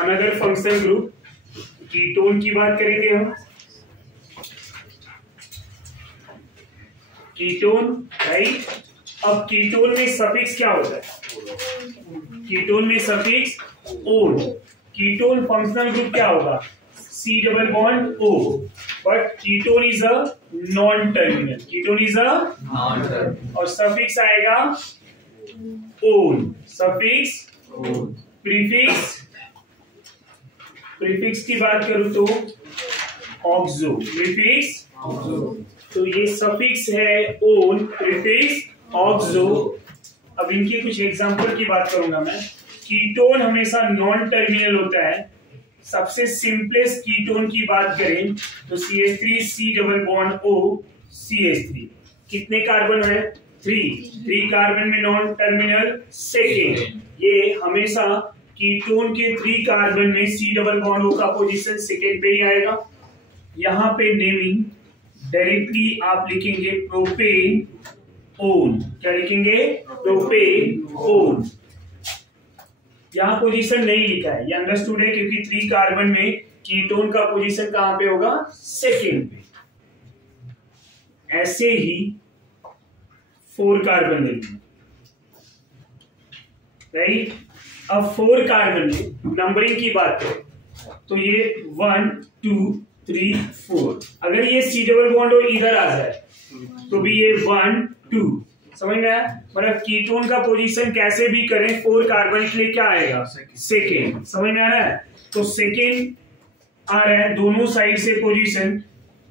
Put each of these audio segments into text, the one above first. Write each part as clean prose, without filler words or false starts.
Another functional group ketone की बात करेंगे हम। Ketone, right. अब कीटोन में सफिक्स क्या होता है? कीटोन में suffix own. Ketone functional group क्या होगा? C double bond O, but ketone is a non terminal. Ketone is a non terminal और सफिक्स आएगा ओन। Suffix own. प्रीफिक्स की बात करूं तो ऑक्सो। प्रीफिक्स ऑक्सो, तो ये सफिक्स है ओन, प्रीफिक्स ऑक्सो। अब इनकी कुछ एग्जांपल की बात करूंगा मैं। कीटोन हमेशा नॉन टर्मिनल होता है। सबसे सिंपलेस्ट कीटोन की बात करें तो CH3 C double bond O CH3। कितने कार्बन है? 3 कार्बन में नॉन टर्मिनल सेकेंड। ये हमेशा कीटोन के 3 कार्बन में C डबल बॉन्ड O का पोजीशन सेकेंड पे ही आएगा। यहाँ पे नेमिंग डायरेक्टली आप लिखेंगे प्रोपेन ओन। क्या लिखेंगे? Propane own. यहाँ पोजीशन नहीं लिखा है, ये अंडरस्टूड है, क्योंकि 3 कार्बन में कीटोन का पोजीशन कहां पे होगा? सेकेंड पे। ऐसे ही 4 कार्बन लेंगे, राइट। अब 4 कार्बन में नंबरिंग की बात करें तो ये 1 2 3 4। अगर ये C डबल बॉन्ड इधर आ जाए तो भी ये 1 2। समझ में आया? मतलब कीटोन का पोजीशन कैसे भी करें 4 कार्बन के लिए क्या आएगा? सेकेंड। समझ में आ रहा है? तो सेकेंड आ रहा है दोनों साइड से पोजीशन,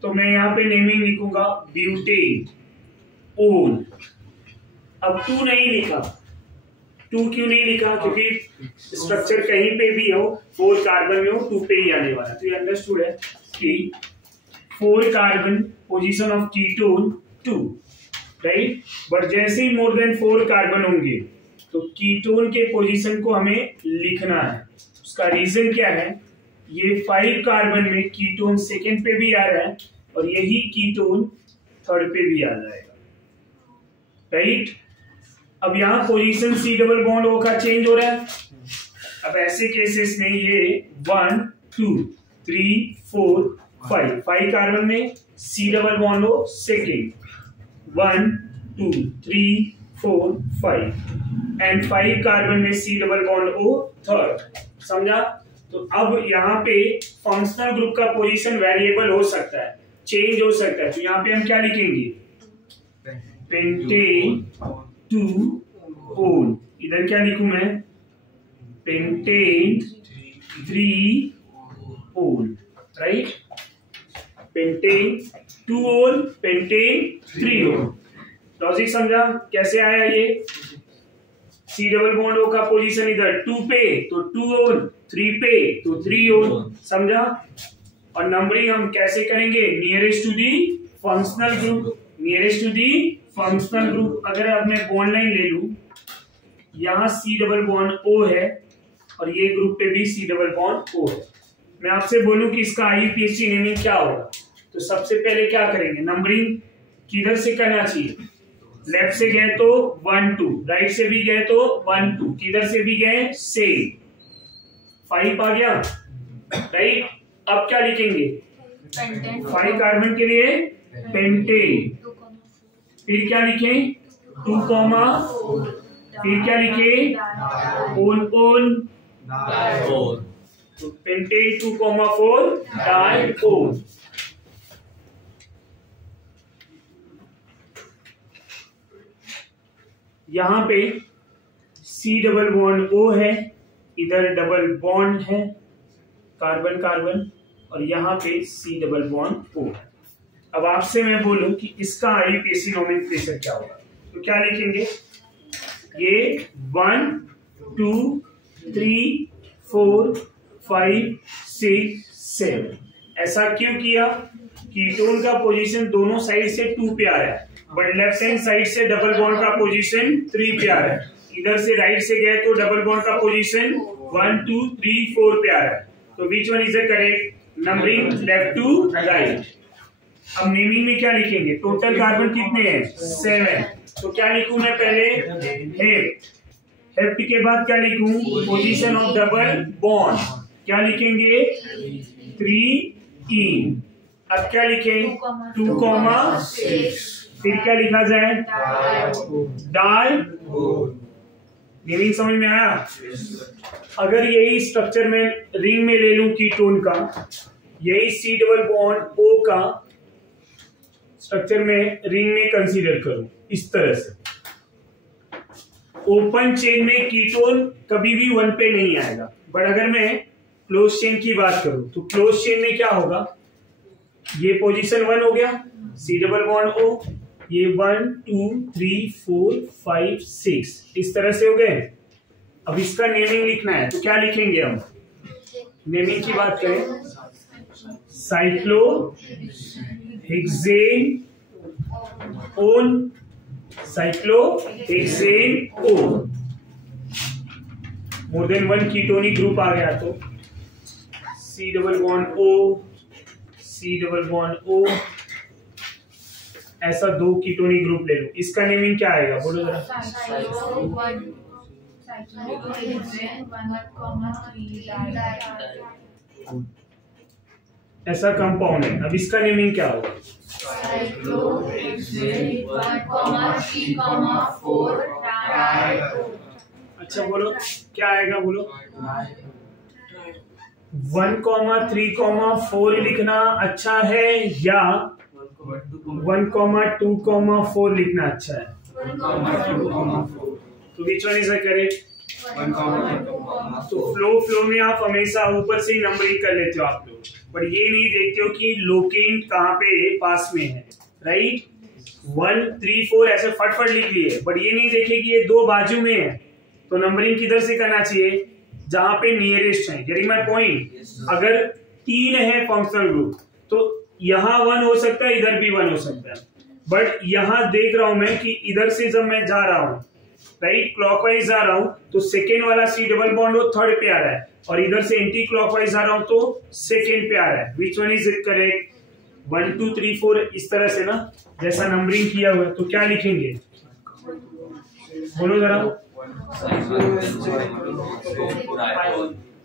तो मैं यहाँ पे नेमिंग लिखूंगा ब्यूटेन ओन। अब 2 नहीं लिखा। 2 क्यों नहीं लिखा? क्योंकि स्ट्रक्चर कहीं पे भी हो 4 कार्बन में हो 2 पे ही आने वाला। तो ये अंडरस्टूड है कि 4 carbon position of ketone 2, right. But जैसे ही मोर देन 4 कार्बन होंगे तो कीटोन के पोजीशन को हमें लिखना है। उसका रीजन क्या है? ये 5 कार्बन में कीटोन सेकेंड पे भी आ रहा है और यही कीटोन थर्ड पे भी आ जाएगा, राइट। अब यहाँ position C double bond O का चेंज हो रहा है। अब ऐसे केसेस में ये 1 2 3 4 5 कार्बन में C double bond O second, 1 2 3 4 5 and 5 carbon में C double bond O third. समझा? तो अब यहाँ पे फंक्शनल ग्रुप का पोजीशन वेरिएबल हो सकता है, चेंज हो सकता है। तो यहाँ पे हम क्या लिखेंगे? Pentane 2 own. इधर क्या लिखूं मैं? Pentane 3 own, right. Pentane 2 own, pentane 3 own. Logic समझा कैसे आया? ये C डबल बॉन्ड O का पोजीशन इधर 2 पे तो 2 ओन, 3 पे तो 3 ओन। समझा? और नंबरिंग हम कैसे करेंगे? Nearest to the functional group. Nearest to the functional group. अगर अब मैं बॉन्ड लाइन ले लू, यहाँ C डबल बॉन्ड O है और ये ग्रुप पे भी C डबल बॉन्ड O है। मैं आपसे बोलूं कि इसका IUPAC नेमिंग क्या होगा, तो सबसे पहले क्या करेंगे? नंबरिंग किधर से करना चाहिए? लेफ्ट से गए तो 1 2, राइट से भी गए तो 1 2, किधर से भी गए सेम। 5 आ गया, राइट। अब क्या लिखेंगे? 5 कार्बन के लिए पेंटेन। फिर क्या लिखें? 2 कॉमा, फिर क्या लिखे? One one dione. तो पेंटेन 2 कॉमा 4 डाइओन। यहाँ पे C डबल बॉन्ड O है, इधर डबल बॉन्ड है कार्बन कार्बन, और यहाँ पे C डबल बॉन्ड O है। अब आपसे मैं बोलूं कि इसका IUPAC नोमेनक्लेचर क्या होगा, तो क्या लिखेंगे? ये 1 2 3 4 5 6 7। ऐसा क्यों किया? कीटोन का पोजीशन दोनों साइड से 2 पे आ रहा है, बट लेफ्ट हैंड साइड से डबल बॉन्ड का पोजीशन 3 पे आ रहा है। इधर से राइट से गए तो डबल बॉन्ड का पोजीशन 1 2 3 4 पे आ रहा है। तो which one is the correct? Numbering left to right. अब नेमिंग में क्या लिखेंगे? टोटल कार्बन कितने हैं? 7। तो क्या लिखूं मैं? पहले हेप्ट। हेप्ट के बाद क्या लिखूं? Position of double bond. क्या लिखेंगे 3 अब क्या लिखें 2,6 फिर क्या लिखा जाए डाई नेमिंग समझ में आया। अगर यही स्ट्रक्चर में रिंग में ले लूं कीटोन का, यही C डबल बॉन्ड O का स्ट्रक्चर में रिंग में कंसीडर करूं इस तरह से, ओपन चेन में कीटोन कभी भी 1 पे नहीं आएगा, बट अगर मैं क्लोज चेन की बात करूं तो क्लोज चेन में क्या होगा, ये पोजीशन 1 हो गया C डबल बॉन्ड O, ये 1 2 3 4 5 6 इस तरह से हो गए। अब इसका नेमिंग लिखना है तो क्या लिखेंगे हम, नेमिंग की बात करें cyclohexanone, cyclohexanone. More than 1 ketonic group आ गया तो C double bond O, C double bond O, ऐसा 2 कीटोनिक ग्रुप ले लो, इसका नेमिंग क्या आएगा बोलो जरा, ऐसा कंपाउंड है। अब इसका नेमिंग क्या होगा, अच्छा बोलो क्या आएगा बोलो, 1,3,4 लिखना अच्छा है या 1,2,4 लिखना अच्छा है, तो विच वन इज करेक्ट। तो फ्लो में आप हमेशा ऊपर से ही नंबरिंग कर लेते हो आप लोग, पर ये नहीं देखते हो कि लोकेंट कहाँ पे पास में है, राइट। 1 3 4 ऐसे फटफट लिख लिए, बट ये नहीं देखे कि ये 2 बाजू में है, तो नंबरिंग किधर से करना चाहिए जहां पे नियरेस्ट है। गेटिंग माय पॉइंट, अगर 3 है फंक्शनल ग्रुप तो यहाँ 1 हो सकता है, इधर भी 1 हो सकता है, बट यहां देख रहा हूं मैं कि इधर से जब मैं जा रहा हूं राइट क्लॉकवाइज जा रहा हूं तो सेकेंड वाला C डबल बॉन्ड वो 3rd पे आ रहा है, और इधर से एंटी क्लॉकवाइज आ रहा हूं तो 2nd पे आ रहा है। विच वन इज इट करेक्ट, 1 2 3 4 इस तरह से ना, जैसा नंबरिंग किया हुआ है। तो क्या लिखेंगे बोलो जरा,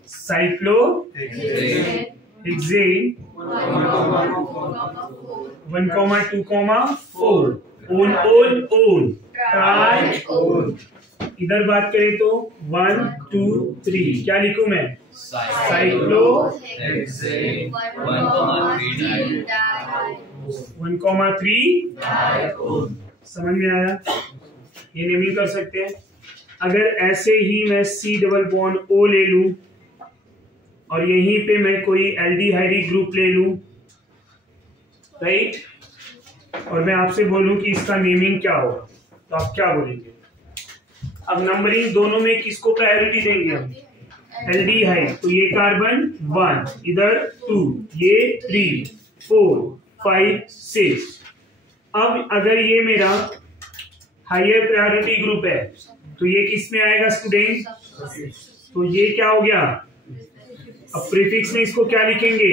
cyclo hexane 1,2,4 own try own. इधर बात करें तो 1 2 3 क्या लिखूं मैं, साइक्लो हेक्सेन 1,3 समझ में आया, ये नेमिंग कर सकते हैं। अगर ऐसे ही मैं C डबल बॉन्ड O ले लूं और यहीं पे मैं कोई एल्डिहाइड ग्रुप ले लूं राइट, और मैं आपसे बोलूं कि इसका नेमिंग क्या होगा, तो आप क्या बोलेंगे। अब नंबरिंग दोनों में किसको प्रायोरिटी देंगे हम, एल्डिहाइड, तो ये कार्बन 1, इधर 2, ये 3 4 5 6। अब अगर ये मेरा हायर प्रायोरिटी ग्रुप है तो ये किस में आएगा स्टूडेंट, तो ये क्या हो गया, अब प्रीफिक्स में इसको क्या लिखेंगे,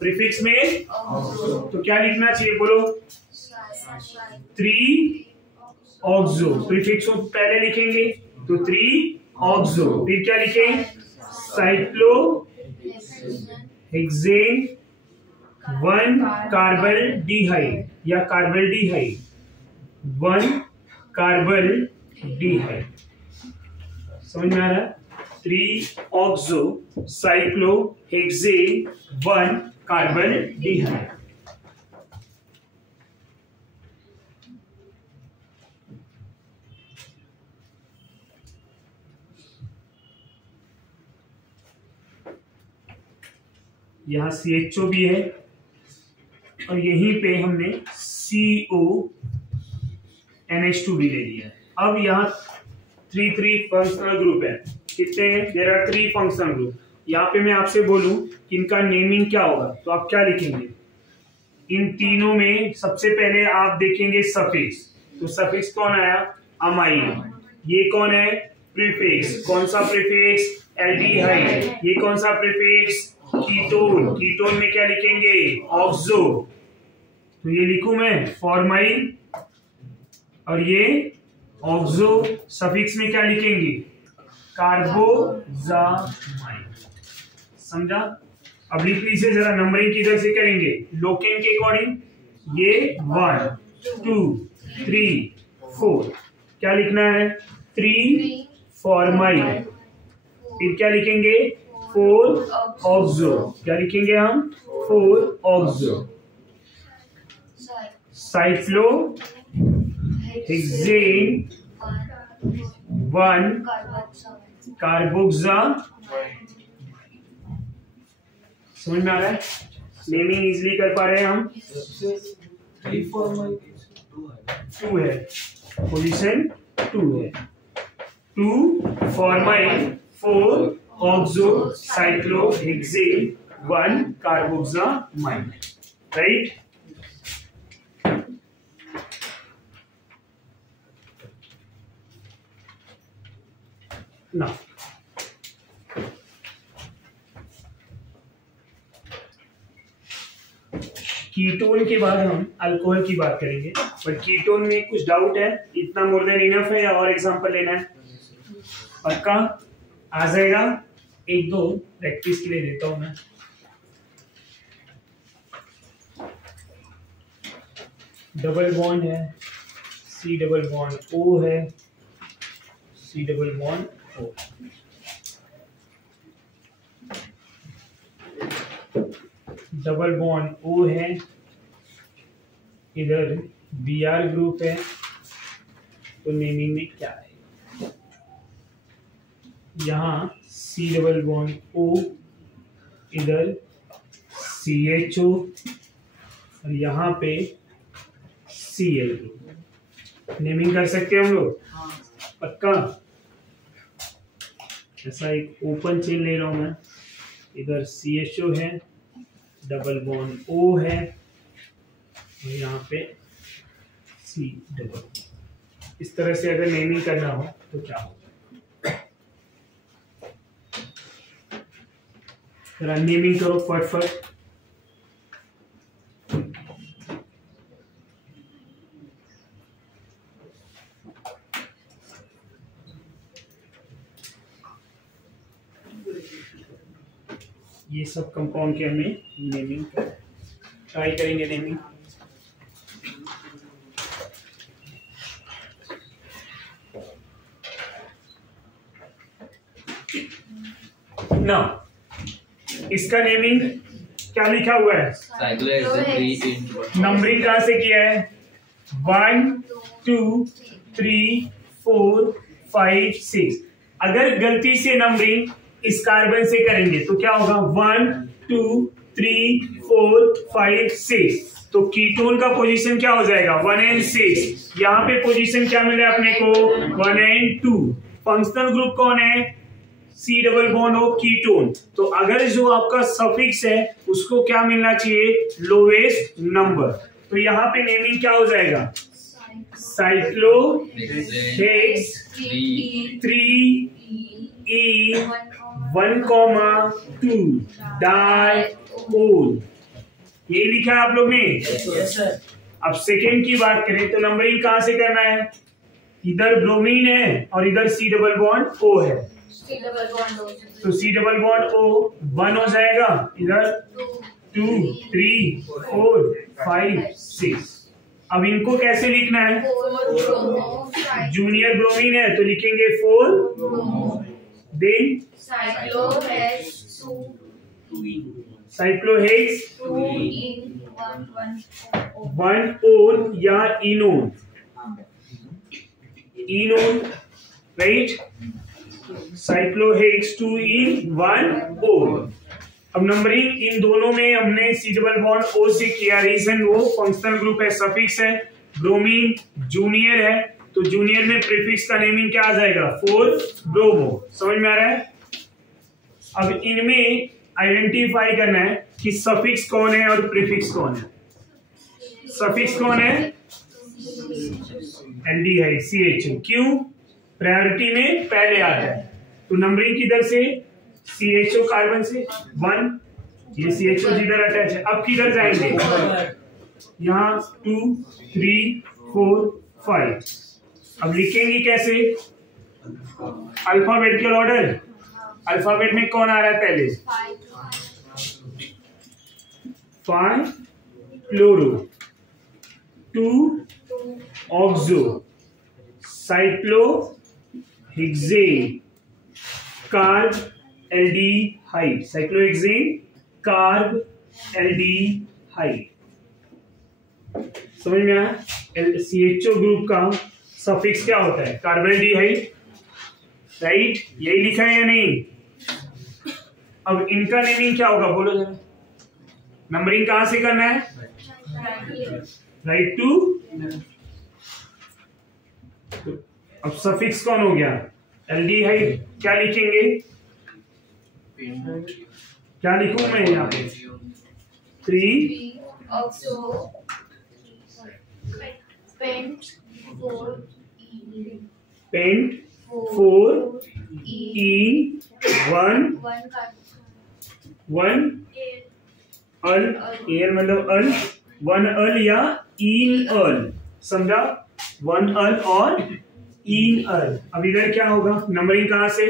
प्रीफिक्स में तो क्या लिखना चाहिए बोलो, 3 ऑक्सो, प्रीफिक्स को पहले लिखेंगे तो 3 ऑक्सो, फिर क्या लिखें, साइक्लो हेक्सेन 1 कार्बल्डिहाइड या कार्बल्डिहाइड, 1 कार्बल्डिहाइड, समझ में आ रहा है, 3 ऑक्सो साइक्लो हेक्सेन 1 कार्बल्डिहाइड। यहाँ CHO भी है और यहीं पे हमने CONH2 भी ले लिया है। अब यहाँ 3 फंक्शनल ग्रुप है, कितने हैं, देयर आर 3 फंक्शनल ग्रुप। यहाँ पे मैं आपसे बोलूं कि इनका नेमिंग क्या होगा, तो आप क्या लिखेंगे, इन तीनों में सबसे पहले आप देखेंगे सफिक्स, तो सफिक्स कौन आया, अमाइन, ये कौन है, प्रीफिक्स, कौन सा प्रीफिक्स, एल्डिहाइड, ये कौन सा प्रीफिक्स, कीटोन, कीटोन में क्या लिखेंगे, ऑक्सो, तो ये लिखूं मैं फॉर्माइन, और ये ऑक्सो, सफिक्स में क्या लिखेंगे, कार्बोजामाइन। समझा? अब लिख लीजिए जरा, नंबरिंग किधर से करेंगे, लोकेन के अकॉर्डिंग। ये 1 2 3 4, क्या लिखना है, 3 फॉर माई, फिर क्या लिखेंगे, 4 ऑब्जर्व, क्या लिखेंगे हम, 4 ऑब्जर्व, साइक्लो हेक्सेन 1 कार्बोक्सा। समझ में आ रहा है? नेमिंग इजिली कर पा रहे हैं हम। 2 है, पोजीशन 2 है, 2 फॉर्माइन 4 ऑक्सो साइक्लो हेक्सेन 1 कार्बोक्सामाइन, राइट? ना कीटोन के बाद हम अल्कोहल की बात करेंगे, पर कीटोन में कुछ डाउट है, इतना मोर देन इनफ है या और एग्जांपल लेना है? पक्का आ जाएगा? एक दो प्रैक्टिस के लिए देता हूं मैं। डबल बॉन्ड है, सी डबल बॉन्ड ओ है, C double bond O, double bond O है, इधर Br ग्रुप है, तो नेमिंग में क्या है, यहाँ सी डबल बॉन्ड ओ, इधर CHO और यहाँ पे Cl ग्रुप, नेमिंग कर सकते हैं हम लोग? पक्का? ऐसा एक ओपन चेन ले रहा हूं मैं, इधर CHO है, डबल बॉन्ड O है और यहाँ पे C डबल। इस तरह से अगर नेमिंग करना हो तो क्या होगा, जरा नेमिंग करो फटफट। ये सब कंपाउंड के हमें नेमिंग ट्राई करेंगे नेमिंग। ना इसका नेमिंग क्या लिखा हुआ है, नंबरिंग कहां से किया है, 1 2 3 4 5 6। अगर गलती से नंबरिंग इस कार्बन से करेंगे तो क्या होगा, 1 2 3 4 5 6, तो कीटोन का पोजीशन क्या हो जाएगा, 1 and 6। यहाँ पे पोजीशन क्या मिला अपने को, 1 and 2। फंक्शनल ग्रुप कौन है, C double bond O ketone. तो अगर जो आपका सफिक्स है उसको क्या मिलना चाहिए, लोवेस्ट नंबर। तो यहाँ पे नेमिंग क्या हो जाएगा, साइक्लो हेक्स 3 E 1,2 डाइओल, ये लिखा है आप लोग ने? yes, sir। अब सेकेंड की बात करें तो नंबरिंग कहां से करना है, इधर ब्रोमीन है और इधर सी डबल बॉन्ड ओ है, तो सी डबल बॉन्ड ओ 1 हो जाएगा, इधर 2 3 4 5 6। अब इनको कैसे लिखना है, जूनियर ब्रोमीन है तो लिखेंगे 4 देन साइक्लोहेक्स 1 ओन या इनोन, राइट, साइक्लोहेक्स 2 in 1 ओन। अब नंबरिंग इन दोनों में हमने सी डबल बॉन्ड ओ से किया, रीजन वो फंक्शनल ग्रुप है, सफिक्स है, ब्रोमीन जूनियर है, तो जूनियर में प्रीफिक्स का नेमिंग क्या आ जाएगा, 4 ब्रोमो। समझ में आ रहा है? अब इनमें आइडेंटिफाई करना है कि सफिक्स कौन है और प्रीफिक्स कौन है। सफिक्स कौन है, एल्डिहाइड CHO, क्यों, प्रायोरिटी में पहले आता है, तो नंबरिंग किधर से, CHO कार्बन से 1, ये CHO जिधर अटैच है। अब किधर जाएंगे, यहाँ 2 3 4 5। अब लिखेंगे कैसे, अल्फाबेटिकल ऑर्डर, अल्फाबेट में कौन आ रहा है पहले? 5 chloro, 2 oxo, cyclo hexane, carb aldehyde, cyclohexane carb aldehyde. समझ में आया? CHO ग्रुप का सफिक्स क्या होता है? कार्बोएल्डिहाइड, राइट? यही लिखा है या नहीं? अब इनका नेमिंग क्या होगा बोलो जरा। नंबरिंग कहां से करना है? Right to. अब सफिक्स कौन हो गया? एल्डिहाइड। क्या लिखेंगे? क्या लिखूं मैं यहाँ पे? 3 पेंट 4 इन 1 अल, एल मतलब अल, 1 अल या इन अल, समझा? 1 अल और इन अल। अब इधर क्या होगा? नंबरिंग कहां से?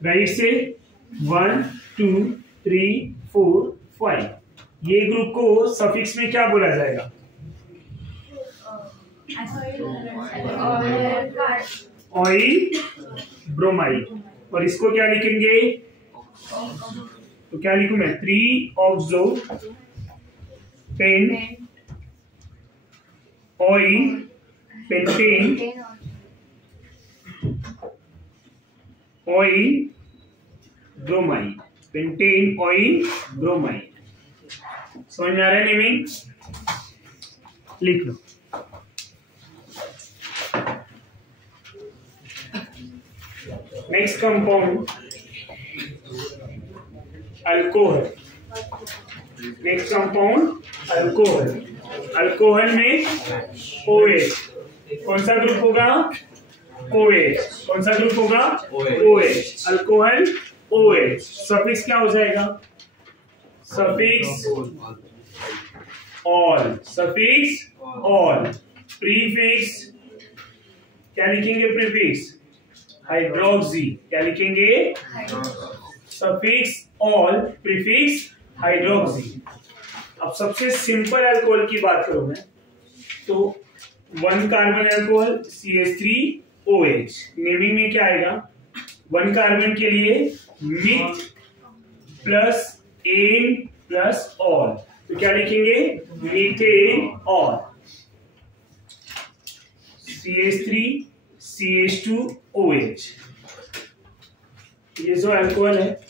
राइट से 1 2 3 4 5। ये ग्रुप को सफिक्स में क्या बोला जाएगा? Oyl bromide. और इसको क्या लिखेंगे? तो क्या लिखूं मैं? 3 oxo pen oyl pentane oyl bromide, pentane oyl bromide. समझ में आ रहा है नेमिंग? लिख लो। Next compound alcohol. Next compound alcohol. Alcohol में OH। कौन सा ग्रुप होगा? OH। कौन सा ग्रुप होगा? OH। Alcohol OH। सफिक्स क्या हो जाएगा? Suffix all, suffix all. Prefix क्या लिखेंगे? Prefix hydroxy. क्या लिखेंगे? Suffix all, prefix hydroxy. अब सबसे सिंपल अल्कोहल की बात करूं मैं तो 1 कार्बन अल्कोहल CH3OH। नेमिंग में क्या आएगा? 1 कार्बन के लिए meth plus ane plus ol. तो क्या लिखेंगे? Methane ol. CH3 CH2OH। ये जो अल्कोहल है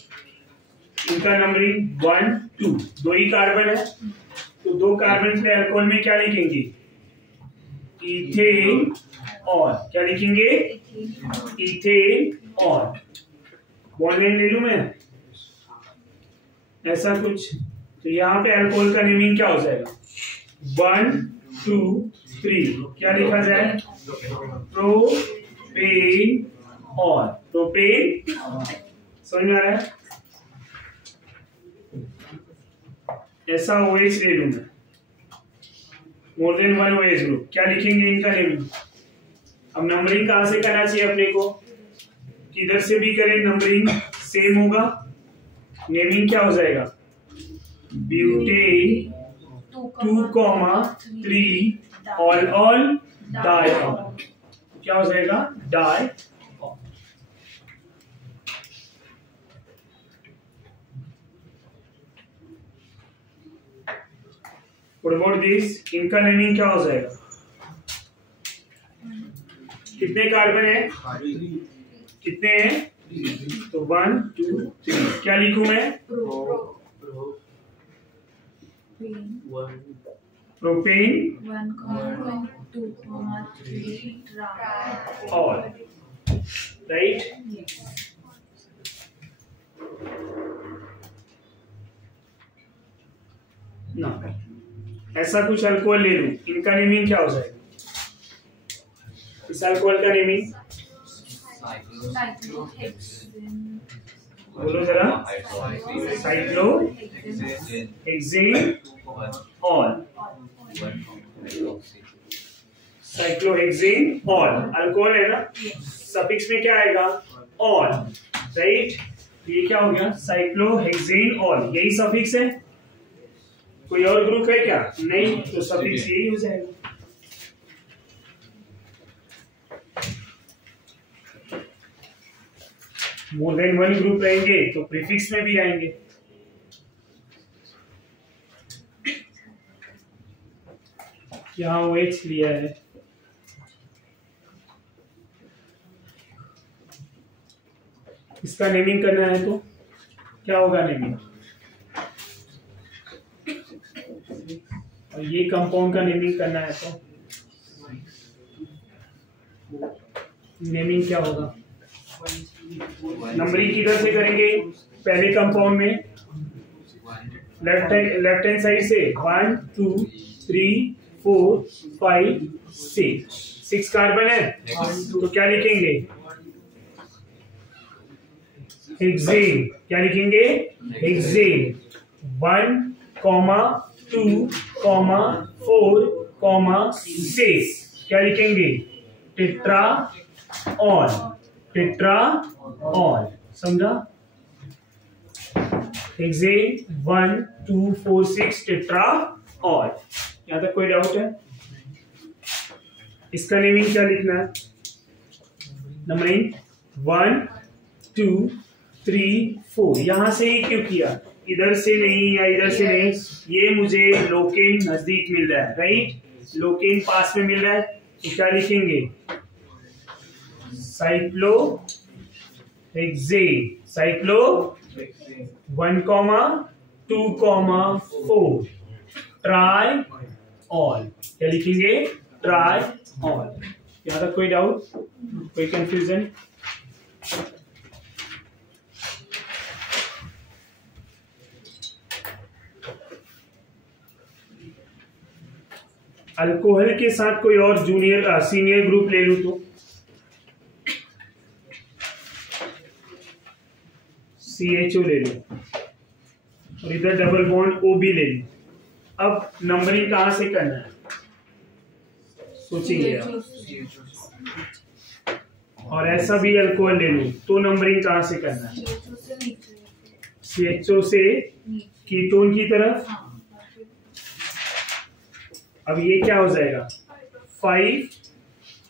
इनका नंबरिंग 1 2, 2 ही कार्बन है तो 2 कार्बन के अल्कोहल में क्या लिखेंगे? Ethane all. क्या लिखेंगे? Ethane all. बॉन्ड ले लूं मैं ऐसा कुछ। तो यहाँ पे अल्कोहल का नेमिंग क्या हो जाएगा? 1 2 3 क्या लिखा जाए? Propane all. प्रोपेन। समझ में आ रहा है? ऐसा OH ले लूं मैं, मोर देन 1 OH ग्रुप। क्या लिखेंगे इनका नेमिंग? अब नंबरिंग कहां से करना चाहिए अपने को? किधर से भी करें नंबरिंग सेम होगा। नेमिंग क्या हो जाएगा? Butane 2,3 all diol. क्या हो जाएगा? डाई। What about this? इनका नेमिंग क्या हो जाएगा? कितने कार्बन है? कितने हैं? तो 1 2 3। क्या लिखूं मैं? Propane 1,2,3 all. राइट? ना ऐसा कुछ अल्कोहल ले लूं, इनका नेमिंग क्या हो जाएगा? इस अल्कोहल का नेमिंग बोलो जरा। Cyclohexane all. Cyclohexane all alcohol है ना। सफिक्स में क्या आएगा? All, right. ये क्या हो गया? Cyclohexane all. यही सफिक्स है, कोई और ग्रुप है क्या? नहीं, तो सफिक्स यही हो जाएगा। मोर देन वन ग्रुप रहेंगे तो प्रीफिक्स में भी आएंगे। यहाँ OH लिया है, इसका नेमिंग करना है तो क्या होगा नेमिंग? और ये कंपाउंड का नेमिंग करना है तो नेमिंग क्या होगा? नंबरिंग किधर से करेंगे? पहले कंपाउंड में लेफ्ट हैंड साइड से 1 2 3 4 5 6 कार्बन है, तो क्या लिखेंगे? हेक्सेन। क्या लिखेंगे? हेक्सेन। 1, 2, 4, 6 क्या लिखेंगे? टेट्राऑल। टेट्राऑल, समझा? हेक्सेन 1 2 4 6 टेट्राऑल। यहां तक कोई डाउट है? इसका नेमिंग क्या लिखना है? नंबरिंग 1 2 3 4। यहां से ही क्यों किया? इधर से नहीं या इधर से नहीं, ये मुझे लोकेन नजदीक मिल रहा है, राइट। लोकेन पास में मिल रहा है, तो क्या लिखेंगे? Cyclo hexane. Cyclo 1, 2, 4 try all. क्या लिखेंगे? Try all. यहां तक कोई डाउट, कोई कंफ्यूजन? अल्कोहल के साथ कोई और सीनियर ग्रुप ले लूं तो CHO ले लो, और इधर डबल बॉन्ड OB ले लो। अब नंबरिंग कहां से करना है सोचेंगे आप। और ऐसा भी अल्कोहल ले लो तो नंबरिंग कहां से करना है? CHO से कीटोन की तरफ। अब ये क्या हो जाएगा? 5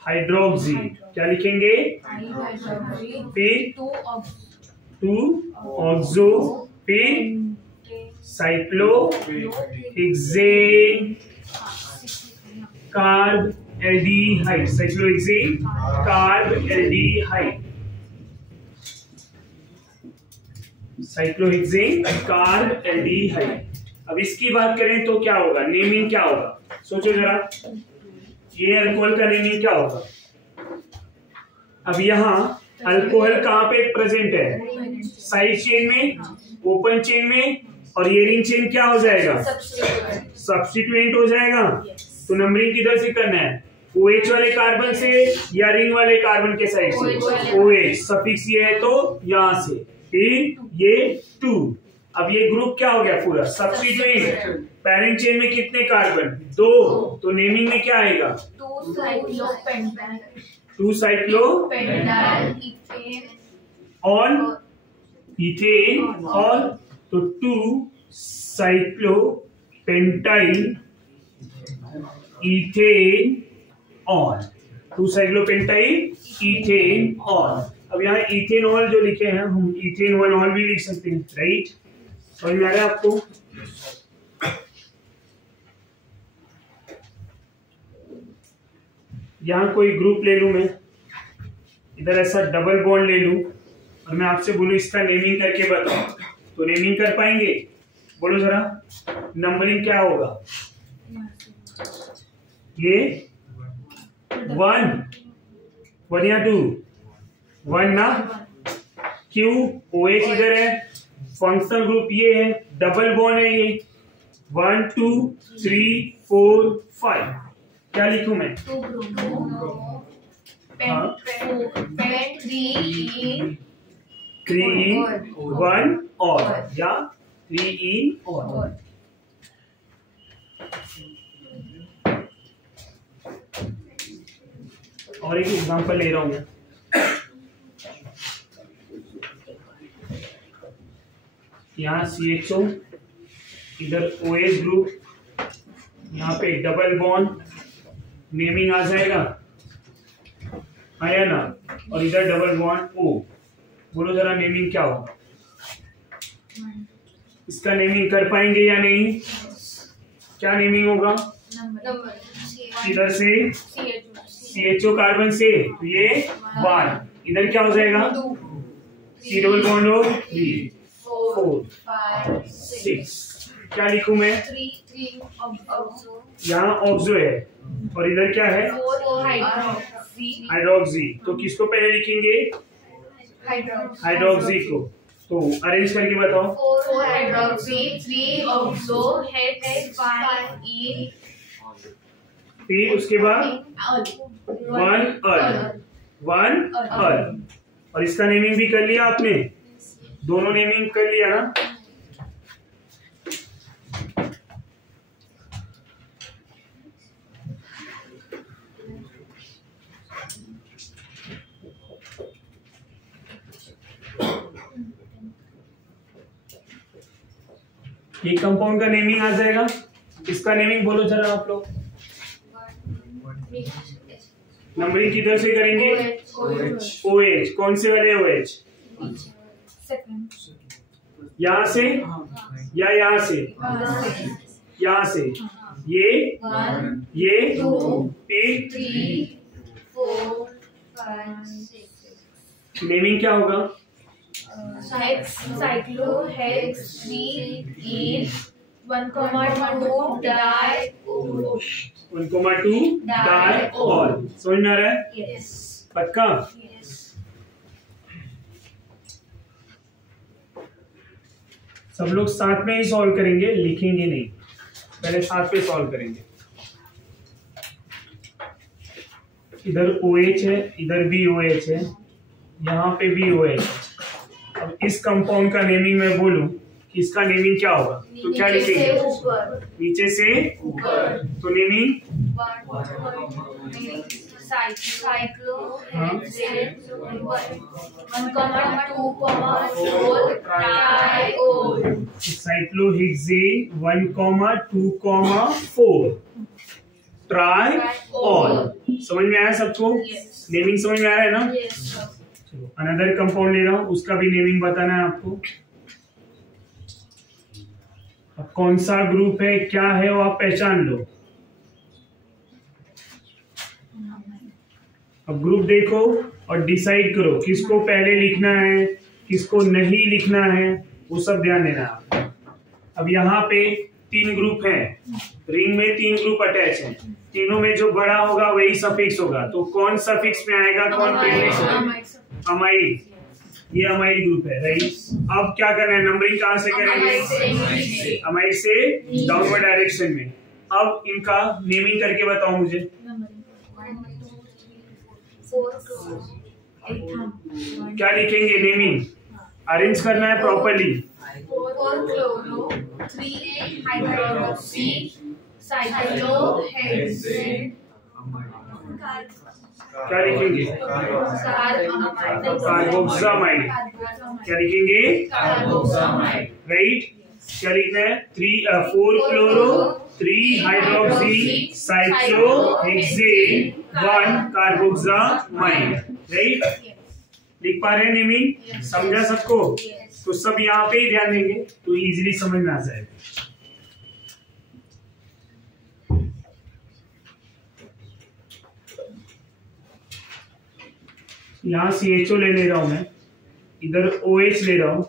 हाइड्रोक्सी। क्या लिखेंगे? फिर 2 ऑक्सो, फिर cyclo hexane carb aldehyde. Cyclohexane carb aldehyde. Cyclohexane carb aldehyde. अब इसकी बात करें तो क्या होगा? नेमिंग क्या होगा? सोचो जरा, ये अल्कोहल का नेमिंग क्या होगा? अब यहाँ अल्कोहल कहाँ पे प्रेजेंट है? साइड चेन में, ओपन चेन में, और ये रिंग चेन क्या हो जाएगा? सब्स्टिट्यूएंट हो जाएगा। तो नंबरिंग किधर से करना है? OH वाले कार्बन से या रिंग वाले कार्बन के साइड से? OH। सफिक्स ये है तो यहां से, फिर ये 2। अब ये ग्रुप क्या हो गया? पूरा सब्स्टिट्यूएंट। पैरेंट चेन में कितने कार्बन? 2। तो नेमिंग में क्या आएगा? 2 साइक्लोपेंटाइल ऑन इथेन ऑल। तो 2 cyclopentyl ethanol. 2 cyclopentyl ethanol. अब यहाँ इथेनॉल जो लिखे हैं, हम इथेन 1 ऑल भी लिख सकते हैं, राइट। समझ में आ रहा है आपको? यहां कोई ग्रुप ले लूं मैं, इधर ऐसा डबल बॉन्ड ले लूं, और मैं आपसे बोलूं इसका नेमिंग करके बताओ, तो नेमिंग कर पाएंगे? बोलो जरा, नंबरिंग क्या होगा? ये 1 या 2? 1 ना, क्यों? OH इधर है, फंक्शनल ग्रुप ये है, डबल बॉन्ड है ये। 1 2 3 4 5 क्या लिखूं मैं? 3 in 1 और, या 3 in और। और एक एग्जांपल ले रहा हूं मैं। यहाँ CHO, इधर OH ग्रुप, यहाँ पे डबल बॉन्ड, नेमिंग आ जाएगा, आया ना, और इधर डबल बॉन्ड O। बोलो जरा नेमिंग क्या होगा? इसका नेमिंग कर पाएंगे या नहीं? क्या नेमिंग होगा? इधर से CHO कार्बन से, तो ये 1, इधर क्या हो जाएगा? C double bond O 3 4 5 6। क्या लिखूं मैं? यहाँ ऑक्सो है और इधर क्या है? हाइड्रोक्सी। तो किसको पहले लिखेंगे? हाइड्रोक्सी को। तो अरेंज करके बताओ। 4 हाइड्रोक्सी, 3 ऑक्सो, हेक्स, 5 ईन, फिर उसके बाद 1 अल। और इसका नेमिंग भी कर लिया आपने? दोनों नेमिंग कर लिया ना? ये कंपाउंड का नेमिंग आ जाएगा। इसका नेमिंग बोलो जरा आप लोग। नंबरिंग किधर से करेंगे? OH। कौन से वाले OH? यहाँ से या यहाँ से? यहाँ से। ये 2 फिर 3 4 5 6। नेमिंग क्या होगा? हेक्स, साइक्लो, हेक्स, 3 ईन, 1,2 डाइऑल। 1,2 डाइऑल। समझ में आ रहा है? यस। पक्का? सब लोग साथ में ही सॉल्व करेंगे, लिखेंगे नहीं, पहले साथ में सॉल्व करेंगे। इधर OH है, इधर भी OH है, यहाँ पे भी OH है। अब इस कंपाउंड का नेमिंग मैं बोलूं कि इसका नेमिंग क्या होगा, तो क्या लिखेंगे? नीचे से ऊपर। तो नेमिंग साइक्लो, हेक्सेन, 1,2,4 ट्राइऑल। साइक्लोहेक्सेन 1,2,4 ट्राइऑल। समझ में आया सबको? नेमिंग समझ में आ रहा है ना? चलो अनदर कंपाउंड ले रहा हूं, उसका भी नेमिंग बताना है आपको। अब कौन सा ग्रुप है, क्या है, वो आप पहचान लो। अब ग्रुप देखो और डिसाइड करो किसको पहले लिखना है, किसको नहीं लिखना है, वो सब ध्यान देना है। अब यहाँ पे 3 ग्रुप हैं, रिंग में 3 ग्रुप अटैच हैं, तीनों में जो बड़ा होगा वही सफिक्स होगा। तो कौन सफिक्स में आएगा, कौन प्रीफिक्स होगा? अमाइड। ये अमाइड ग्रुप है, राइट। अब क्या करना है, नंबरिंग कहाँ से करेंगे? अमाइड से डाउनवर्ड डायरेक्शन में। अब इनका नेमिंग करके बताओ मुझे। क्या लिखेंगे नेमिंग? अरेंज करना है प्रॉपर्ली। 4 chloro, 3 hydroxy, cyclohexane. क्या लिखेंगे? कार्बोक्सामाइड। क्या लिखेंगे? Carboxamide, right. क्या लिखना है? 4 chloro, 3 hydroxy, cyclohexane, 1 carboxamide, right. लिख पा रहे हैं नेमिंग? समझा सबको? तो सब यहाँ पे ही ध्यान देंगे तो इजीली समझ में आ जाएगा। यहाँ CHO ले रहा हूं मैं, इधर OH ले रहा हूं,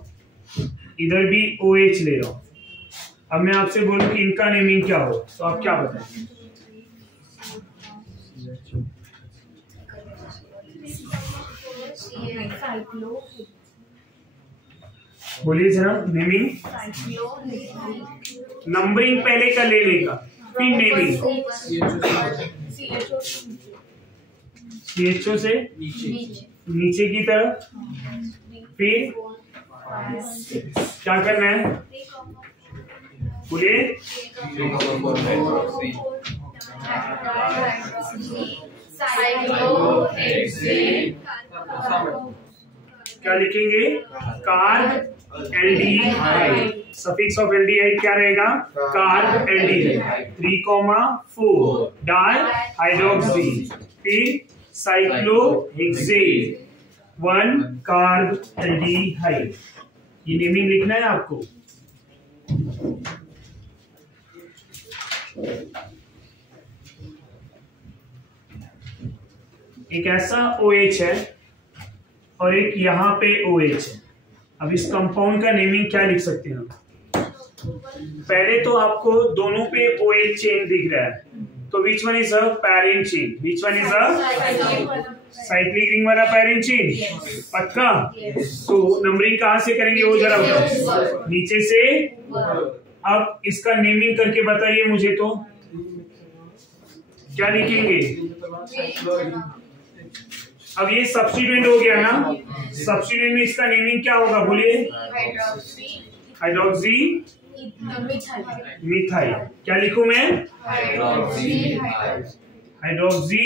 इधर भी OH ले रहा हूं। अब मैं आपसे बोलूं कि इनका नेमिंग क्या हो, तो आप क्या बताएं? बोलिए जरा नेमिंग। नंबरिंग पहले का लेने का, फिर नेमिंग। CHO से नीचे की तरफ, फिर क्या करना है, बोलिए। क्या लिखेंगे? Carb aldehyde. Suffix of aldehyde क्या रहेगा? Carb aldehyde. 3,4 डाई हाइड्रोक्सी, फिर साइक्लोहेक्सेन, 1 कार्ब एल्डिहाइड। ये नेमिंग लिखना है आपको। एक ऐसा OH है और एक यहाँ पे OH है। अब इस कंपाउंड का नेमिंग क्या लिख सकते हैं हम? पहले तो आपको दोनों पे OH चेन दिख रहा है, तो which one is a parent chain? Which one is a cyclic ring वाला पैरेंट चेन? पक्का? तो नंबरिंग कहाँ से करेंगे वो जरा बताओ। नीचे से। अब इसका नेमिंग करके बताइए मुझे, तो क्या लिखेंगे? अब ये सब्स्टिट्यूएंट हो गया ना, सब्स्टिट्यूएंट में इसका नेमिंग क्या होगा बोलिए? Hydroxy methyl. क्या लिखूं मैं? हाइड्रोक्सी।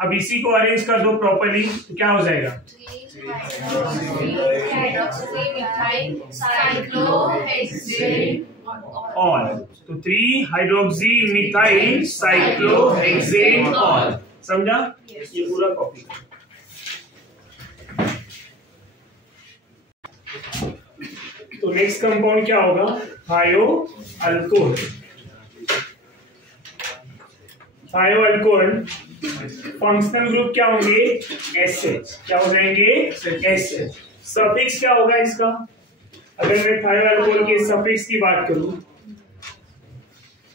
अब इसी को अरेंज कर दो प्रॉपर्ली, तो क्या हो जाएगा? ऑल। तो 3 हाइड्रोक्सी मिथाइल साइक्लोहेक्सेन ऑल। समझा? ये पूरा कॉपी। तो नेक्स्ट कंपाउंड क्या होगा? थायो अल्कोहल। थायो अल्कोहल फंक्शनल ग्रुप क्या होंगे? SH। क्या हो जाएंगे? SH। सफिक्स क्या होगा इसका? अगर मैं थायो अल्कोहल के सफिक्स की बात करूं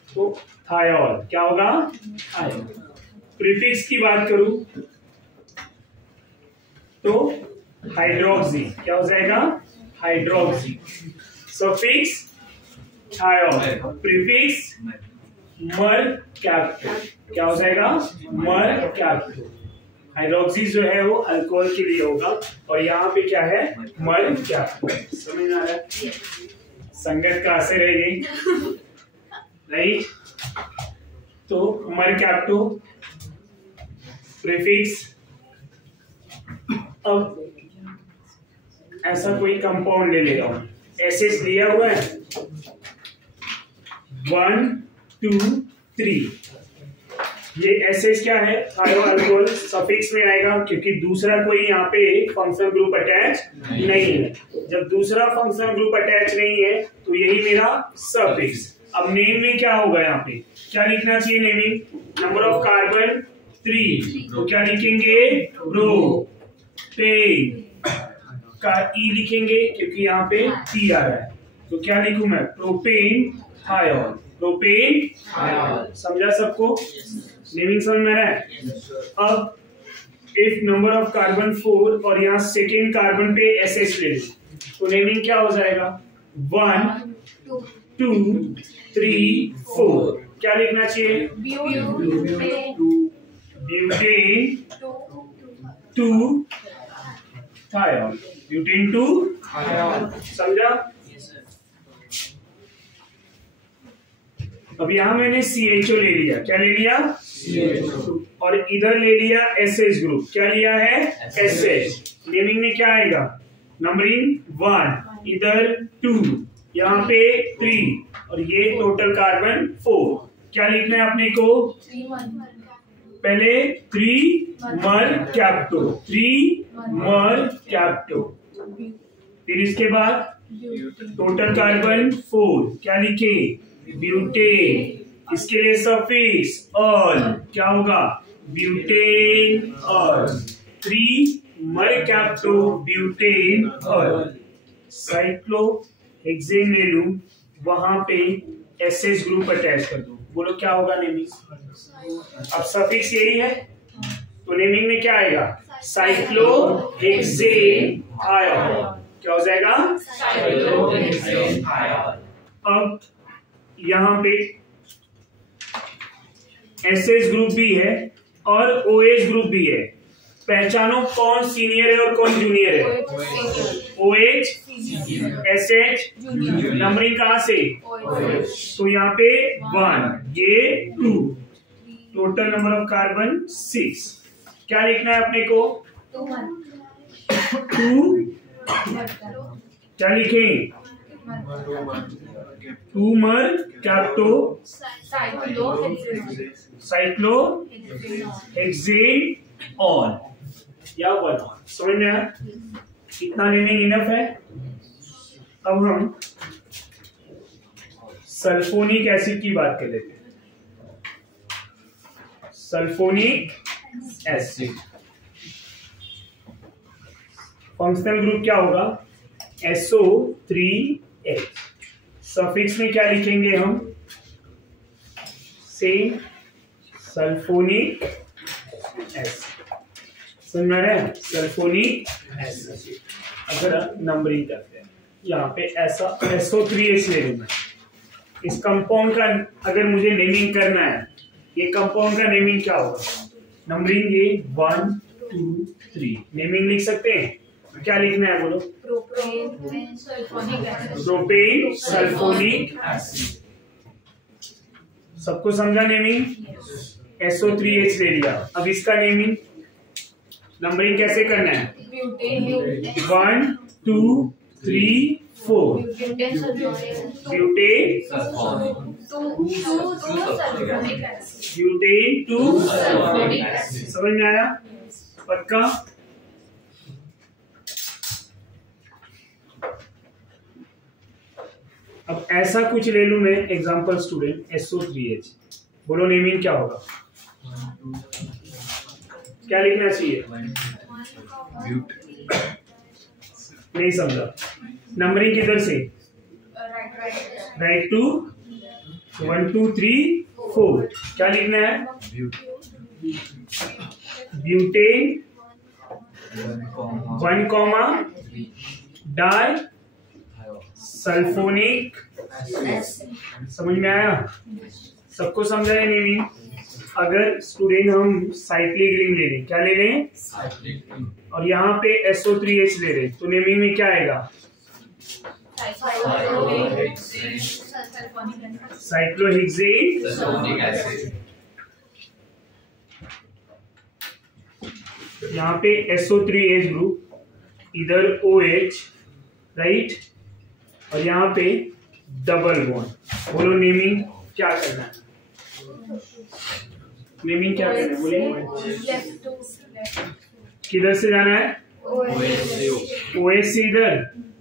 तो थायोल। क्या होगा? थायोल। प्रीफिक्स की बात करूं तो हाइड्रोक्सी। क्या हो जाएगा? Hydroxy. Suffix thiol, prefix mercapto. क्या हो जाएगा? मरकैप्टो। हाइड्रोक्सी जो है वो अल्कोहल के लिए होगा और यहाँ पे क्या है? मरकैप्टो। समझ में आ रहा है? संगत का असर है ये, राइट? तो मरकैप्टो प्रीफिक्स। अब ऐसा कोई कंपाउंड ले लेगा, एसएच लिया हुआ है 1 2 3। ये एसएच क्या है? थायो अल्कोहल। सफिक्स में आएगा क्योंकि दूसरा कोई यहाँ पे फंक्शनल ग्रुप अटैच नहीं है। जब दूसरा फंक्शनल ग्रुप अटैच नहीं है तो यही मेरा सफिक्स। अब नेम में क्या होगा? यहाँ पे क्या लिखना चाहिए नेमिंग? नंबर ऑफ कार्बन 3, तो क्या लिखेंगे? प्रोपेन का ई लिखेंगे क्योंकि यहाँ पे टी आ रहा है, तो क्या लिखूं मैं? Propane thiol. Propane thiol. समझा सबको? नेमिंग समझ में आ रहा है? अब इफ नंबर ऑफ कार्बन 4 और यहाँ सेकेंड कार्बन पे एसएच ले लो तो नेमिंग क्या हो जाएगा? 1 2 3 4। क्या लिखना चाहिए? Butane 2 thiol. Butane 2 thiol. समझा? अब यहां मैंने CHO ले लिया। क्या ले लिया? CHO। और इधर ले लिया SH ग्रुप। क्या लिया है? SH। नेमिंग में क्या आएगा? नंबरिंग 1, इधर 2, यहाँ पे 3 और ये टोटल कार्बन 4। क्या लिखना है अपने को? पहले 3 मरकैप्टो। 3 मरकैप्टो। फिर इसके बाद टोटल कार्बन 4। क्या लिखे? ब्यूटेन। इसके लिए सफिक्स ऑल। क्या होगा? Butane all. 3 mercapto butane all. Cyclohexane ले लूं, वहां पे एसएच ग्रुप अटैच कर दो। बोलो क्या होगा नेमिंग? अब सफिक्स यही है तो नेमिंग में क्या आएगा? Cyclohexane thiol. क्या हो जाएगा? Cyclohexane thiol. अब यहाँ पे एसएच ग्रुप भी है और OH ग्रुप भी है। पहचानो कौन सीनियर है और कौन जूनियर है? OH SH। नंबरिंग कहां से? तो यहाँ पे 1, ये 2, टोटल नंबर ऑफ कार्बन 6। क्या लिखना है अपने को? 2 क्या लिखेंगे? टूमर कैप्टो साइक्लोहेक्सेन ऑल या 1 ऑल। समझ में आया? इतना नेमिंग इनफ है। अब हम सल्फोनिक एसिड की बात कर लेते हैं। सल्फोनिक एसिड फंक्शनल ग्रुप क्या होगा? SO3H। सफिक्स में क्या लिखेंगे हम? Same sulphonic acid. समझ में आ रहा है? Sulphonic acid. अगर नंबरिंग करते हैं यहाँ पे ऐसा SO3H ले लूँ मैं। इस कंपाउंड का अगर मुझे नेमिंग करना है, ये कंपाउंड का नेमिंग क्या होगा? नंबरिंग ये 1 2 3 नेमिंग लिख सकते हैं। क्या लिखना है बोलो? Propane sulphonic acid. सबको समझा नेमिंग? SO3H ले लिया। अब इसका नेमिंग नंबरिंग कैसे करना है? 1 2 3 4 ब्यूटेन टू। समझ में आया? पक्का? अब ऐसा कुछ ले लूं मैं एग्जांपल स्टूडेंट SO3H। बोलो नेमिंग क्या होगा? क्या लिखना चाहिए? नहीं समझा। नंबरिंग किधर से? Right to 1 2 3 4। क्या लिखना है? Butane 1, di sulphonic. समझ में आया? सबको समझा है नेमिंग? अगर स्टूडेंट हम साइक्लिक रिंग ले लें, क्या ले लें? और यहाँ पे SO3H ले लें, तो नेमिंग में क्या आएगा? साइक्लोहेक्सेन। यहाँ पे SO3H ग्रुप, इधर OH, राइट, और यहाँ पे डबल बॉन्ड। बोलो नेमिंग क्या करना है? नेमिंग क्या करना है? बोलिए। किधर से जाना है? OH से इधर।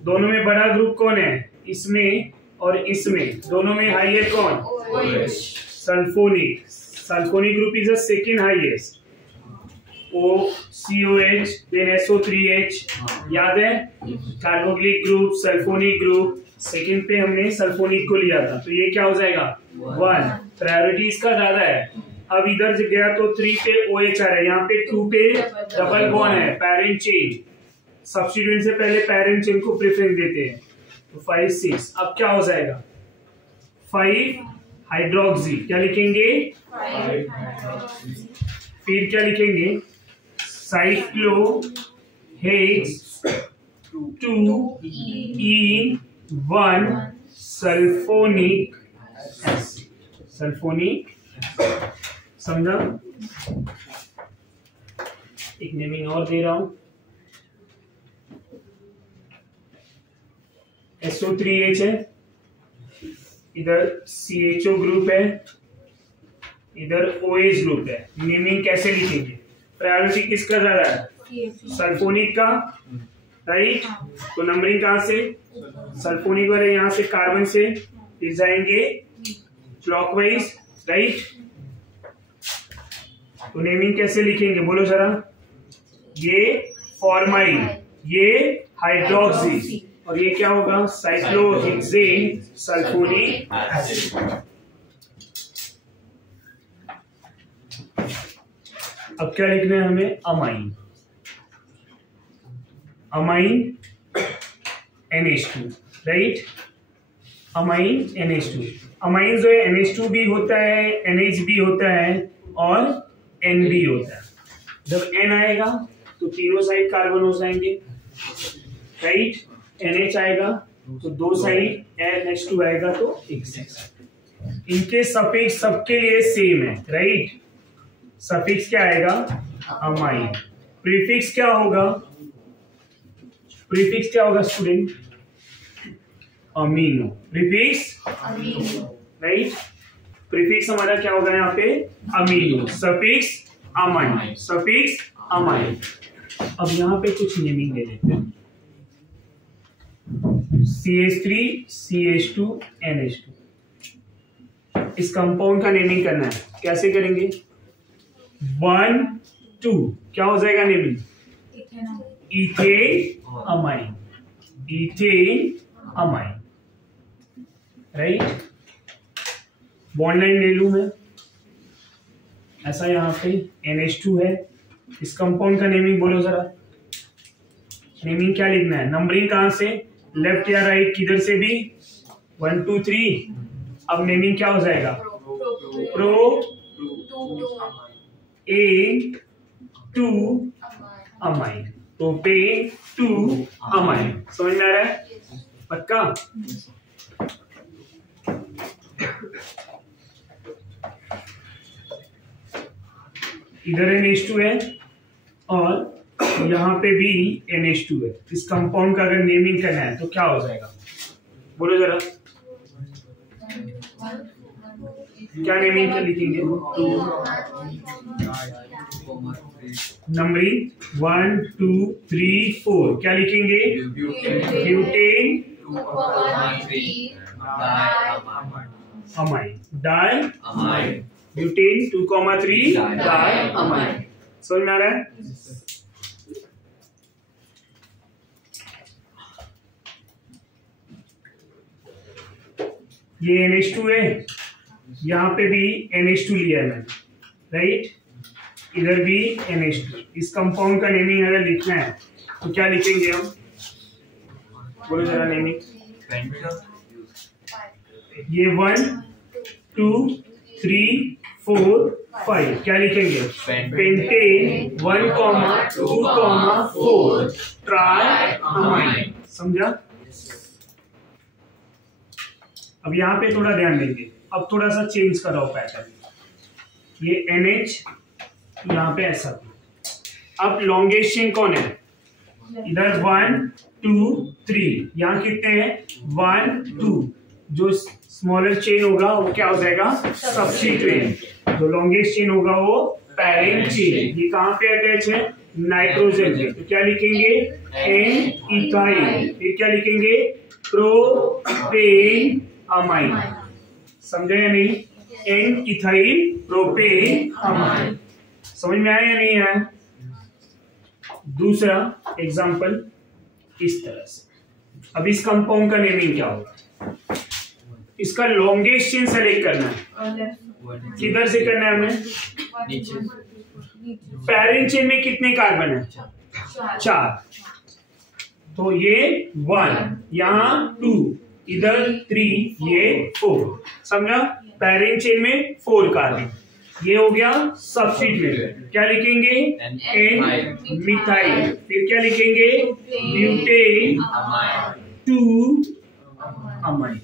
दोनों में बड़ा ग्रुप कौन है? इसमें और इसमें। दोनों में हाईएस्ट कौन? Sulphonic. Sulphonic group is the second highest. OCOH then SO3H। याद है? Carboxylic group, sulphonic group. Second पे हमने सल्फोनिक को लिया था, तो ये क्या हो जाएगा? 1। प्रायोरिटी इसका ज्यादा है। अब इधर से गया तो 3 पे OH आ रहा है, यहाँ पे 2 पे डबल बॉन्ड है, पैरेंट चेन। सब्स्टिट्यूएंट से पहले पैरेंट चेन को प्रेफरेंस देते हैं। तो 5 6। अब क्या हो जाएगा? 5 हाइड्रोक्सी। क्या लिखेंगे? फिर क्या लिखेंगे? साइक्लोहेक्स 2-ene-1 सल्फोनिक एसिड। सल्फोनिक। समझा? एक नेमिंग और दे रहा हूं। SO3H है, इधर CHO ग्रुप है, इधर OH ग्रुप है। नेमिंग कैसे लिखेंगे? प्रायोरिटी किसका ज्यादा है? सल्फोनिक का, राइट। तो नंबरिंग कहां से? सल्फोनिक वाले यहां से कार्बन से फिर जाएंगे क्लॉकवाइज, राइट। तो नेमिंग कैसे लिखेंगे बोलो जरा? ये फॉर्माइन, ये हाइड्रोक्सी, और ये क्या होगा? Cyclohexane sulphonic acid. अब क्या लिखना है हमें? Amine. Amine NH2, right. Amine NH2। Amine जो है NH2 भी होता है, NH भी होता है और N भी होता है। जब N आएगा तो तीनों साइड कार्बन हो जाएंगे, राइट। NH आएगा तो 2 साइड, NH2 आएगा तो एक साइड। इनके सफिक्स सबके लिए सेम है, राइट। सफिक्स क्या आएगा? अमाइन। प्रीफिक्स क्या होगा? प्रीफिक्स क्या होगा student? Amino. Prefix right, prefix हमारा क्या होगा यहाँ पे amino, suffix amine, suffix amine. अब यहाँ पे कुछ नेमिंग दे देते हैं, CH3 CH2 NH2। इस कंपाउंड का नेमिंग करना है, कैसे करेंगे? 1 2 क्या हो जाएगा naming? Ethane amine, ethane amine right. Bond line ले लूं मैं, ऐसा यहाँ पे NH2 है। इस कंपाउंड का नेमिंग बोलो जरा, नेमिंग क्या लिखना है? नंबरिंग कहां से, लेफ्ट या राइट, किधर से भी? 1 2 3। अब नेमिंग क्या हो जाएगा? Pro ane 2 amine, propane 2 amine. समझ में आ रहा है? पक्का? इधर NH2 है और यहाँ पे भी NH2 है। इस कंपाउंड का अगर नेमिंग करना है तो क्या हो जाएगा? बोलो जरा, क्या नेमिंग क्या लिखेंगे? नंबरिंग 1 2 3 4 क्या लिखेंगे? Butane amine, di butane 2,3 di amine. समझ में आ रहा है? ये NH2 है, यहाँ पे भी NH2 लिया है मैंने राइट, इधर भी NH2। इस कंपाउंड का नेमिंग अगर लिखना है तो क्या लिखेंगे हम? बोलो जरा नेमिंग। ये 1 2 3 4 5 क्या लिखेंगे? Pentane 1, 2, 4 try amine. समझा? अब यहाँ पे थोड़ा ध्यान देंगे, अब थोड़ा सा चेंज करो पैटर्न। ये NH यहाँ पे ऐसा, अब लॉन्गेस्ट चेन कौन है? इधर 1 2 3, यहाँ कितने हैं? 1 2। जो स्मॉलर चेन होगा वो क्या हो जाएगा? सब्स्टिट्यूएंट। जो लॉन्गेस्ट चेन होगा वो पैरेंट चेन। ये कहाँ पे अटैच है? नाइट्रोजन पे। तो क्या लिखेंगे? N ethyl. फिर क्या लिखेंगे? Propane amine. समझे या नहीं? N ethyl propane amine. समझ में आया या नहीं आया? दूसरा एग्जांपल इस तरह से। अब इस कंपाउंड का नेमिंग क्या होगा? इसका लॉन्गेस्ट चेन सेलेक्ट करना है। किधर से करना है हमें? पैरेंट चेन में कितने कार्बन है? 4। तो ये 1, यहाँ 2, इधर 3, ये 4। समझा? पैरेंट चेन में 4 कार्बन। ये हो गया सब्स्टिट्यूएंट। क्या लिखेंगे? N methyl. फिर क्या लिखेंगे? Butane 2 amine.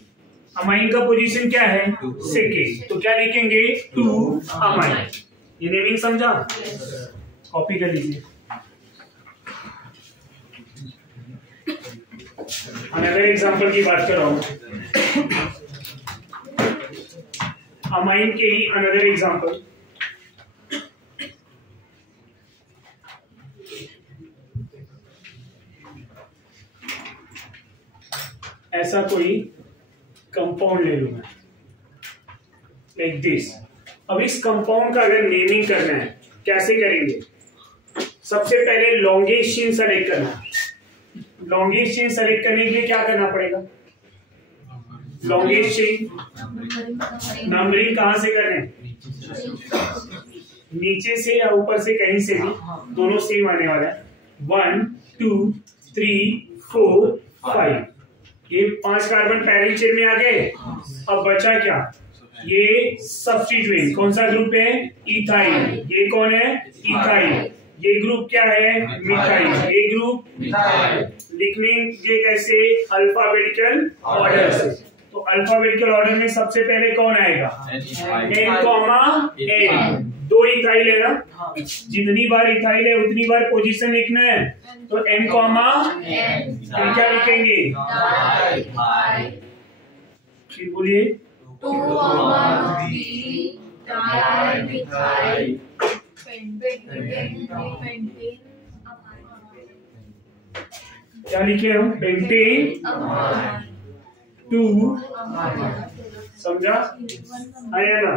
अमाइन का पोजीशन क्या है? सेकेंड। तो क्या लिखेंगे? 2 अमाइन। ये नेमिंग समझा? कॉपी कर लीजिए। अनदर एग्जांपल की बात कर रहा हूं, अमाइन के ही अनदर एग्जांपल। ऐसा कोई कंपाउंड ले लूं मैं लाइक दिस। अब इस कंपाउंड का अगर नेमिंग करना है कैसे करेंगे? सबसे पहले लॉन्गेस्ट चेन सेलेक्ट करना है। लॉन्गेस्ट चेन सेलेक्ट करने के लिए क्या करना पड़ेगा? लॉन्गेस्ट चेन नंबरिंग कहां से करना है? नीचे से या ऊपर से, कहीं से भी, दोनों सेम आने वाला है। 1 2 3 4 5। ये 5 कार्बन पैरेंट चेन में आ गए। अब बचा क्या? ये सब्स्टिट्यूएंट। कौन सा ग्रुप है? इथाइल। ये कौन है? इथाइल। ये ग्रुप क्या है? मिथाइल। ये ग्रुप लिखने के कैसे? अल्फाबेटिकल ऑर्डर से। तो अल्फाबेटिकल ऑर्डर में सबसे पहले कौन आएगा? N, N। 2 इथाइल है ना, जितनी बार इथाइल है उतनी बार पोजीशन लिखना है, तो N कॉमा फिर क्या लिखेंगे? फिर बोलिए 2 क्या लिखे हम? पेंटेन 2, समझा? आया ना?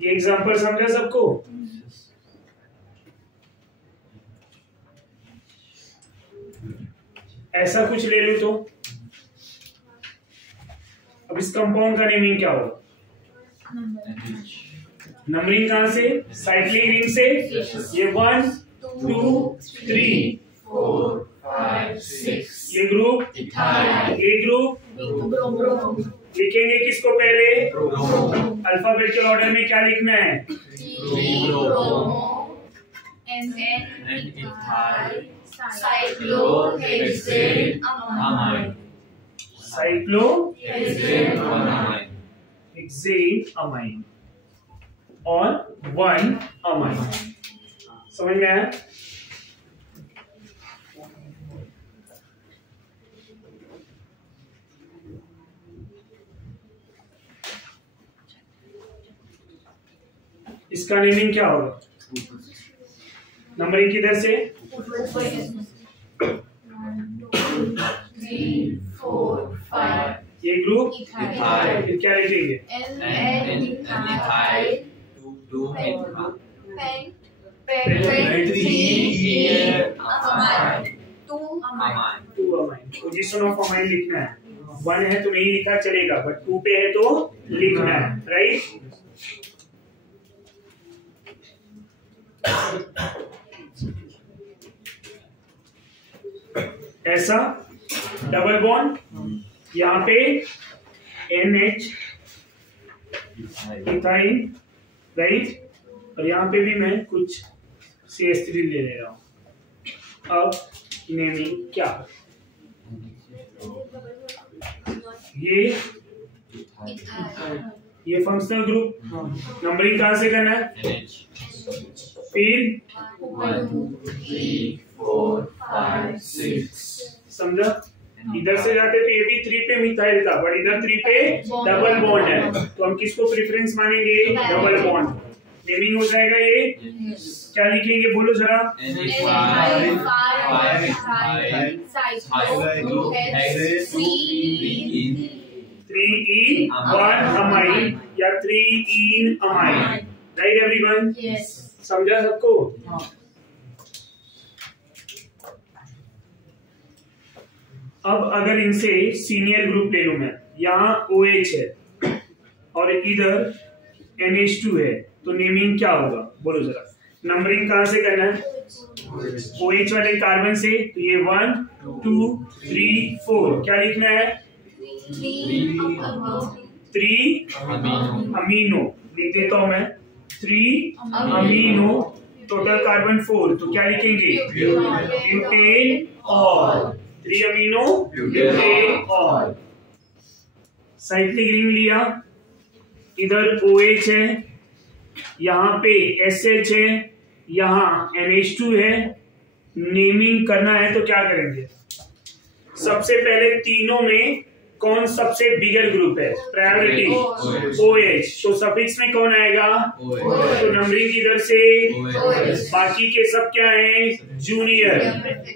ये एग्जांपल समझा सबको? ऐसा कुछ ले लो तो अब इस कंपाउंड का नेमिंग क्या होगा? नंबरिंग कहां से? साइक्लिक रिंग से। ये 1 2 3 4 5 6 ये ग्रुप, ये ग्रुप लिखेंगे किसको पहले? अल्फाबेटिकल ऑर्डर में क्या लिखना है? साइक्लोहेक्सेन अमाइन और 1 अमाइन। समझ में आया? इसका नेमिंग क्या होगा? नंबरिंग किधर से? 3 4 5 ये ग्रुप फिर क्या लिखेंगे? पोजीशन ऑफ अमाइन लिखना है। 1 है तो नहीं लिखा चलेगा, बट 2 पे है तो लिखना है, राइट? ऐसा डबल बॉन्ड यहाँ पे NH इथाइन, राइट? और यहाँ पे भी मैं कुछ CH3 ले रहा हूं। अब नेमिंग क्या? ये फंक्शनल ग्रुप। नंबरिंग कहां से करना है? फिर 1 2 3 4 5 6 समझा? इधर से जाते तो ये भी 3 पे मिथाइल था, बट इधर 3 पे डबल बॉन्ड है, तो हम किसको प्रेफरेंस मानेंगे? Double bond. नेमिंग हो जाएगा ये। क्या लिखेंगे बोलो जरा? 3 अमाइन या 3 अमाइन, राइट एवरीवन? समझा सबको? अब अगर इनसे सीनियर ग्रुप ले लूं मैं, यहाँ OH है और इधर NH2 है, तो नेमिंग क्या होगा बोलो जरा? नंबरिंग कहां से करना है? OH वाले कार्बन से, तो ये 1 2 3 4 क्या लिखना है? 3 अमीनो लिख देता हूं मैं। 3 अमीनो, टोटल कार्बन 4, तो क्या लिखेंगे? ब्यूटेन और 3 अमीनो ब्यूटेन और। साइक्लिक रिंग लिया, इधर OH है, यहाँ पे SH है, यहाँ NH2 है। नेमिंग करना है तो क्या करेंगे? सबसे पहले तीनों में कौन सबसे बिगर ग्रुप है? प्रायोरिटी OH, तो सफिक्स में कौन आएगा? तो नंबरिंग इधर से, बाकी के सब क्या है? जूनियर।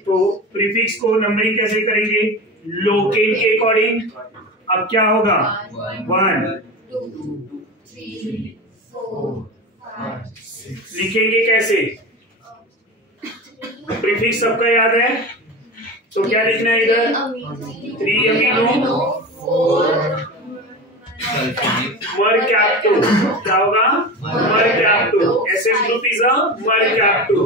तो प्रीफिक्स को नंबरिंग कैसे करेंगे? लोकेन के अकॉर्डिंग। अब क्या होगा? 1 2 3 4 5 6 लिखेंगे कैसे? प्रीफिक्स सबका याद है, तो क्या लिखना है इधर? 3 अमीनो 4 मरकैप्टो। क्या होगा? Mercapto. SF group is a mercapto.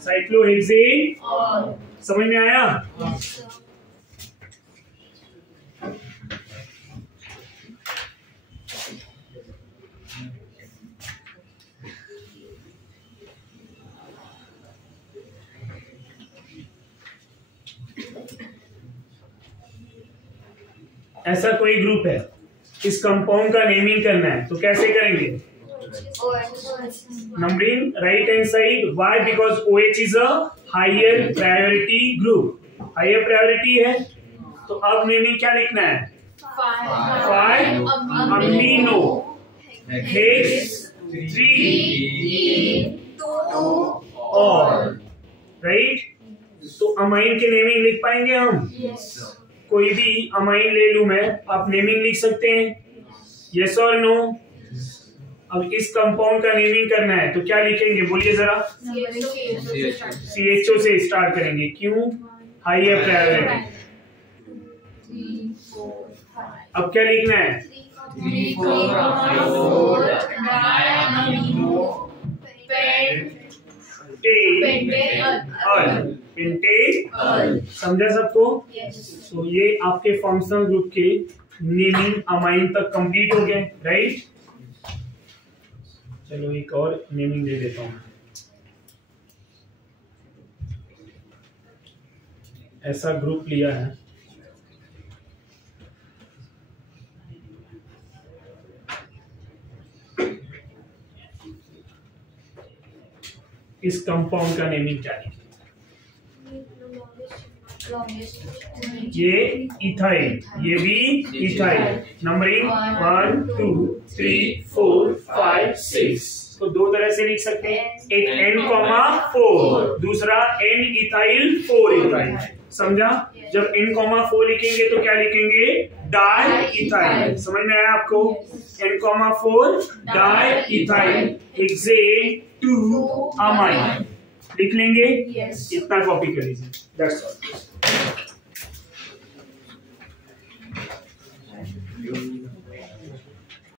Cyclohexane. समझ में आया? ऐसा कोई ग्रुप है, इस कंपाउंड का नेमिंग करना है, तो कैसे करेंगे? Numbering right hand side. Why? Because OH is a higher priority group. Higher priority है, तो अब नेमिंग क्या लिखना है? 5 अमीनो हेक्स 3 और राइट. तो अमाइन के नेमिंग लिख पाएंगे हम? कोई भी अमाइन ले लूं मैं, आप नेमिंग लिख सकते हैं? यस और नो? अब इस कंपाउंड का नेमिंग करना है तो क्या लिखेंगे, बोलिए जरा? CHO से स्टार्ट करेंगे. क्यों? Higher priority. अब क्या लिखना है? 3, 4, 5, पेंटेन. समझा सबको? तो ये आपके फंक्शनल ग्रुप के नेमिंग अमाइन तक कंप्लीट हो गए, राइट? चलो एक और नेमिंग दे देता हूं. ऐसा ग्रुप लिया है, इस कंपाउंड का नेमिंग क्या है? ये इथाइल, ये भी इथाइल. नंबरिंग 1 2 3 4 5 6. तो दो तरह से लिख सकते हैं, एक N,4, दूसरा N इथाइल 4 इथाइल. समझा? जब N,4 लिखेंगे तो क्या लिखेंगे? Di ethyl. समझ में आया आपको? N,4 di ethyl hex 2 amine लिख लेंगे. इतना कॉपी कर लीजिए. That's all.